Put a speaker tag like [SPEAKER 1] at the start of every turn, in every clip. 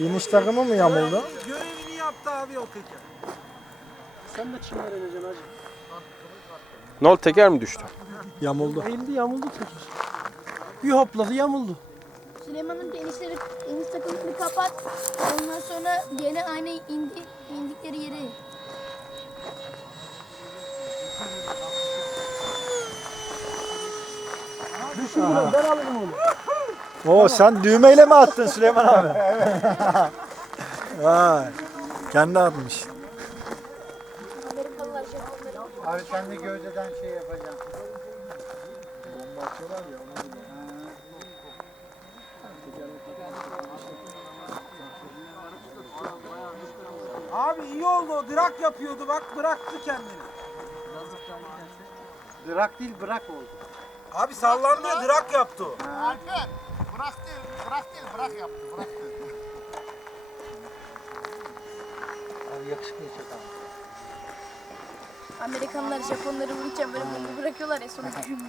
[SPEAKER 1] İniş takımı mı yamuldu?
[SPEAKER 2] Görevini yaptı abi o teker.
[SPEAKER 3] Sen de çimlere ineceksin hacı.
[SPEAKER 4] Ne oldu, teker mi düştü?
[SPEAKER 1] Yamuldu.
[SPEAKER 3] Eğildi yamuldu teker. Bir hopladı yamuldu.
[SPEAKER 5] Süleyman'ın iniş takımını kapat. Ondan sonra gene aynı indikleri yere.
[SPEAKER 3] Düşün bunu, ben alırım onu.
[SPEAKER 1] Oo, sen düğmeyle mi attın Süleyman abi? Vay. Kendi atmış.
[SPEAKER 5] Amerikalılar Japonları.
[SPEAKER 6] Abi sen de gövdeden şey yapacaksın. Bomba atıyorlar ya.
[SPEAKER 2] Abi iyi oldu o drak yapıyordu bak bıraktı kendini.
[SPEAKER 6] Bırak değil bırak oldu.
[SPEAKER 2] Abi sallandı ya drak yaptı o.
[SPEAKER 6] Alper bırak değil bırak yaptı bırak değil. Abi yakışıklı çok abi.
[SPEAKER 5] Amerikalılar Japonları vururken böyle bunu bırakıyorlar ya sonra düşüyor.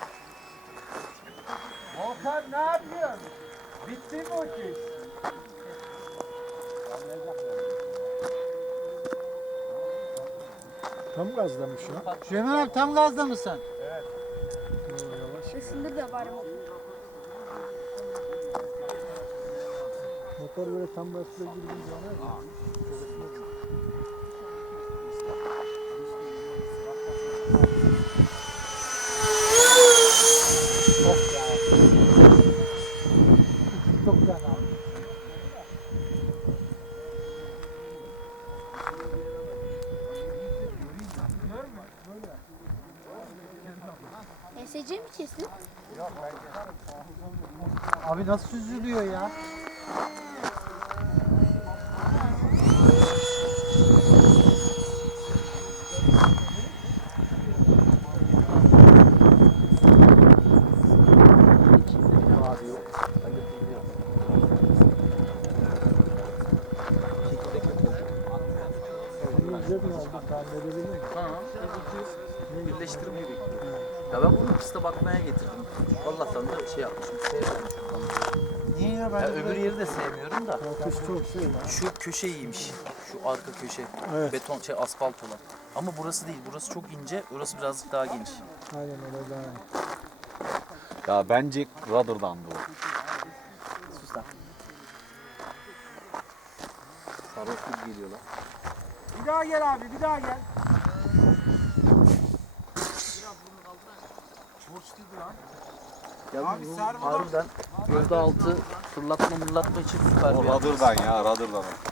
[SPEAKER 6] Volkan ne yapıyorsun? Bitti mi o iş?
[SPEAKER 1] Tam gazlamış ya.
[SPEAKER 6] Süleyman abi tam gazda mısın?
[SPEAKER 5] Isındır da bari.
[SPEAKER 1] Motor böyle tam gazla girdiği zaman.
[SPEAKER 6] Çok güzel abi.
[SPEAKER 5] ESC mi kestin?
[SPEAKER 6] Abi nasıl süzülüyor ya?
[SPEAKER 1] Yüzde mi oldu? Tahmin edebilir miyim?
[SPEAKER 7] Tamam. Birleştirmeyi bekliyorum. Ya ben bunu piste bakmaya getirdim. Allah'tan da şey yapmışım. Sevmedim çok ama.
[SPEAKER 6] Niye ya ben
[SPEAKER 7] Ya
[SPEAKER 6] de
[SPEAKER 7] öbür yeri de sevmiyorum da.
[SPEAKER 1] Kalkış çok şey lan.
[SPEAKER 7] Şu köşe iyiymiş. Şu arka köşe.
[SPEAKER 1] Evet.
[SPEAKER 7] Beton asfalt olan. Ama burası değil. Burası çok ince. Orası birazcık daha geniş.
[SPEAKER 1] Aynen öyle daha iyi.
[SPEAKER 8] Ya bence Rudder'dan bu.
[SPEAKER 7] Sus lan. Sarhoş gibi geliyorlar.
[SPEAKER 2] Bir daha gel abi bir daha gel.
[SPEAKER 7] Ya
[SPEAKER 2] Abi
[SPEAKER 7] bu
[SPEAKER 2] servodan-
[SPEAKER 7] harbiden gövde altı fırlatma için süper
[SPEAKER 8] O
[SPEAKER 7] bir
[SPEAKER 8] Rudder'dan ya, Rudder'dan.